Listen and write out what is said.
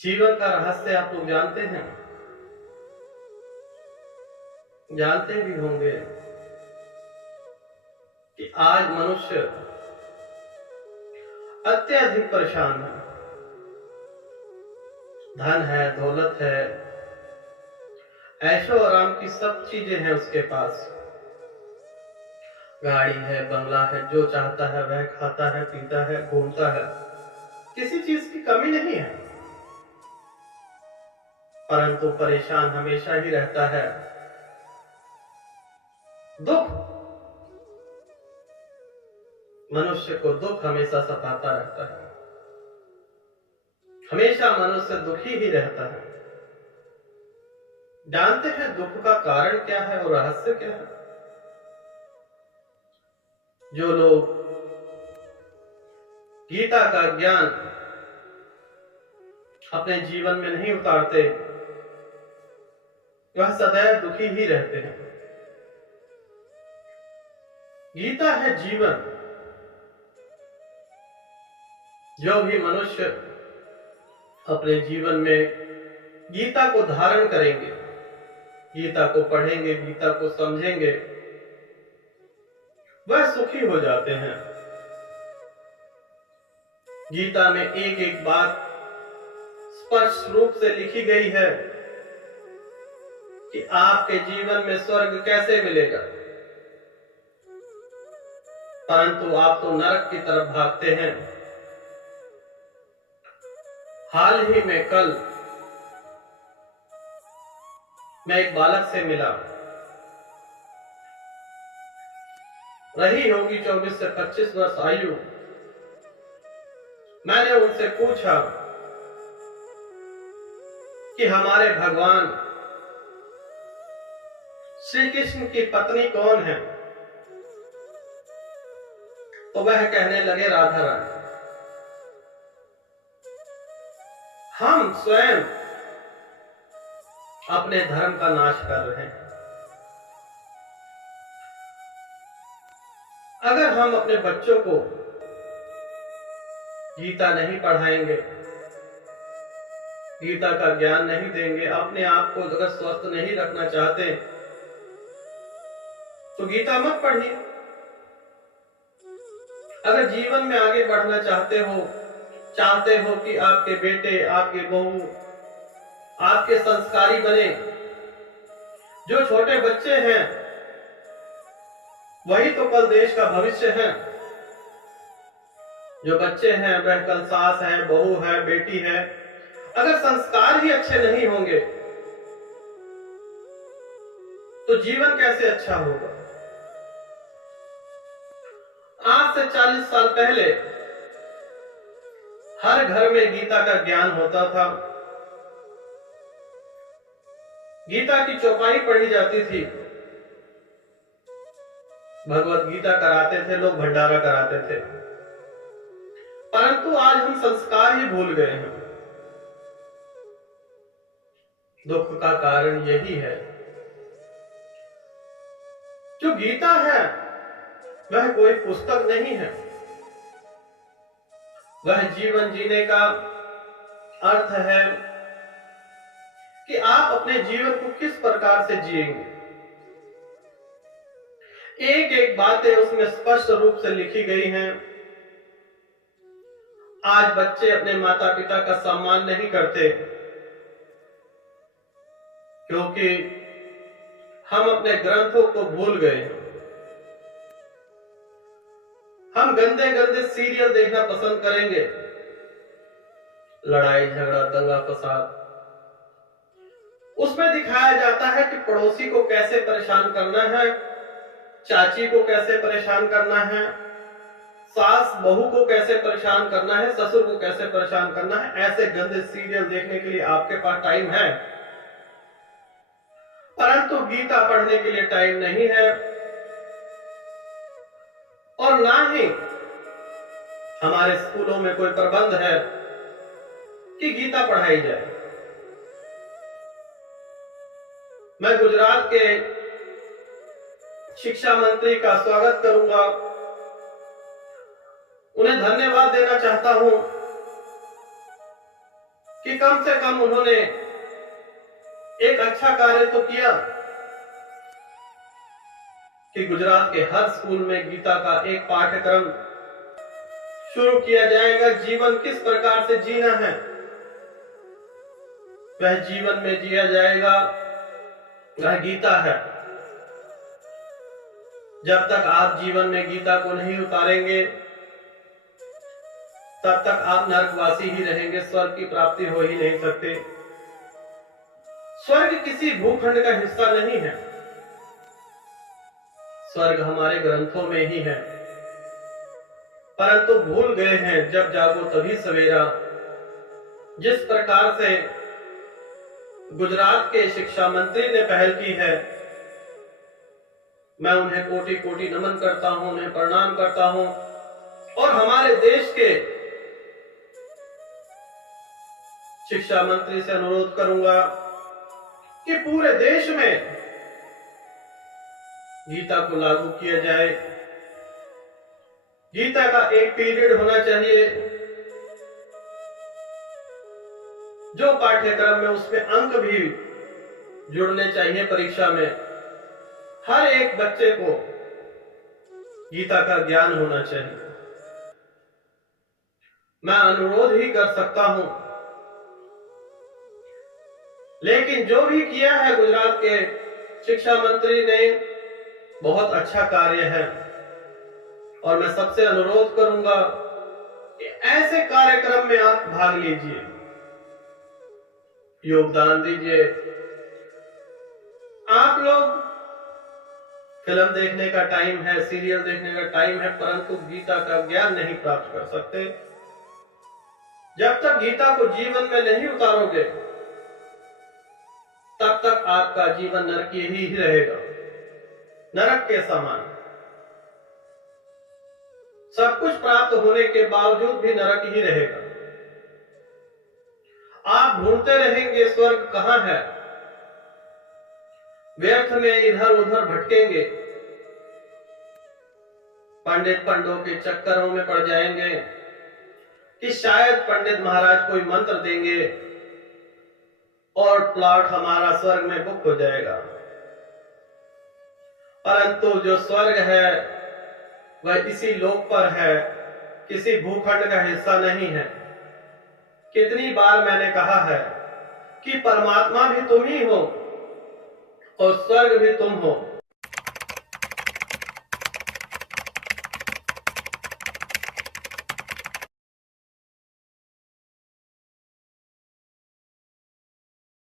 जीवन का रहस्य आप लोग जानते हैं, जानते भी होंगे कि आज मनुष्य अत्यधिक परेशान है। धन है, दौलत है, ऐशो आराम की सब चीजें हैं उसके पास। गाड़ी है, बंगला है, जो चाहता है वह खाता है, पीता है, घूमता है, किसी चीज की कमी नहीं है। परंतु परेशान हमेशा ही रहता है। दुख, मनुष्य को दुख हमेशा सताता रहता है। हमेशा मनुष्य दुखी ही रहता है। जानते हैं दुख का कारण क्या है और रहस्य क्या है? जो लोग गीता का ज्ञान अपने जीवन में नहीं उतारते, वह सदैव दुखी ही रहते हैं। गीता है जीवन। जो भी मनुष्य अपने जीवन में गीता को धारण करेंगे, गीता को पढ़ेंगे, गीता को समझेंगे, वह सुखी हो जाते हैं। गीता में एक एक बात स्पष्ट रूप से लिखी गई है कि आपके जीवन में स्वर्ग कैसे मिलेगा, परंतु आप तो नरक की तरफ भागते हैं। हाल ही में कल मैं एक बालक से मिला, रही होगी 24 से 25 वर्ष आयु। मैंने उनसे पूछा कि हमारे भगवान श्री कृष्ण की पत्नी कौन है? तो वह कहने लगे राधा रानी। हम स्वयं अपने धर्म का नाश कर रहे हैं। अगर हम अपने बच्चों को गीता नहीं पढ़ाएंगे, गीता का ज्ञान नहीं देंगे, अपने आप को अगर स्वस्थ नहीं रखना चाहते तो गीता मत पढ़िए। अगर जीवन में आगे बढ़ना चाहते हो कि आपके बेटे, आपके बहू आपके संस्कारी बने। जो छोटे बच्चे हैं वही तो कल देश का भविष्य है। जो बच्चे हैं वह कल सास है, बहू है, बेटी है। अगर संस्कार ही अच्छे नहीं होंगे तो जीवन कैसे अच्छा होगा? आज से 40 साल पहले हर घर में गीता का ज्ञान होता था। गीता की चौपाई पढ़ी जाती थी, भगवत गीता कराते थे लोग, भंडारा कराते थे। परंतु आज हम संस्कार ही भूल गए हैं। दुख का कारण यही है। जो गीता है वह कोई पुस्तक नहीं है, वह जीवन जीने का अर्थ है कि आप अपने जीवन को किस प्रकार से जिएंगे। एक एक बातें उसमें स्पष्ट रूप से लिखी गई हैं। आज बच्चे अपने माता पिता का सम्मान नहीं करते क्योंकि हम अपने ग्रंथों को भूल गए हैं। हम गंदे गंदे सीरियल देखना पसंद करेंगे, लड़ाई झगड़ा, दंगा फसाद। उसमें दिखाया जाता है कि पड़ोसी को कैसे परेशान करना है, चाची को कैसे परेशान करना है, सास बहू को कैसे परेशान करना है, ससुर को कैसे परेशान करना है। ऐसे गंदे सीरियल देखने के लिए आपके पास टाइम है, परंतु गीता पढ़ने के लिए टाइम नहीं है और ना ही हमारे स्कूलों में कोई प्रबंध है कि गीता पढ़ाई जाए। मैं गुजरात के शिक्षा मंत्री का स्वागत करूंगा, उन्हें धन्यवाद देना चाहता हूं कि कम से कम उन्होंने एक अच्छा कार्य तो किया कि गुजरात के हर स्कूल में गीता का एक पाठ्यक्रम शुरू किया जाएगा। जीवन किस प्रकार से जीना है वह जीवन में जिया जाएगा, वह गीता है। जब तक आप जीवन में गीता को नहीं उतारेंगे तब तक आप नरकवासी ही रहेंगे, स्वर्ग की प्राप्ति हो ही नहीं सकते। स्वर्ग किसी भूखंड का हिस्सा नहीं है, स्वर्ग हमारे ग्रंथों में ही है, परंतु भूल गए हैं जब जागो तभी सवेरा। जिस प्रकार से गुजरात के शिक्षा मंत्री ने पहल की है, मैं उन्हें कोटि कोटि नमन करता हूं, उन्हें प्रणाम करता हूं। और हमारे देश के शिक्षा मंत्री से अनुरोध करूंगा कि पूरे देश में गीता को लागू किया जाए। गीता का एक पीरियड होना चाहिए जो पाठ्यक्रम में उसमें अंक भी जुड़ने चाहिए। परीक्षा में हर एक बच्चे को गीता का ज्ञान होना चाहिए। मैं अनुरोध ही कर सकता हूं, लेकिन जो भी किया है गुजरात के शिक्षा मंत्री ने बहुत अच्छा कार्य है। और मैं सबसे अनुरोध करूंगा कि ऐसे कार्यक्रम में आप भाग लीजिए, योगदान दीजिए। आप लोग फिल्म देखने का टाइम है, सीरियल देखने का टाइम है, परंतु गीता का ज्ञान नहीं प्राप्त कर सकते। जब तक गीता को जीवन में नहीं उतारोगे तब तक आपका जीवन नरक ही रहेगा, नरक के समान। सब कुछ प्राप्त होने के बावजूद भी नरक ही रहेगा। आप ढूंढते रहेंगे स्वर्ग कहां है, व्यर्थ में इधर उधर भटकेंगे, पंडों के चक्करों में पड़ जाएंगे कि शायद पंडित महाराज कोई मंत्र देंगे और प्लॉट हमारा स्वर्ग में बुक हो जाएगा। परंतु जो स्वर्ग है वह इसी लोक पर है, किसी भूखंड का हिस्सा नहीं है। कितनी बार मैंने कहा है कि परमात्मा भी तुम ही हो और स्वर्ग भी तुम हो।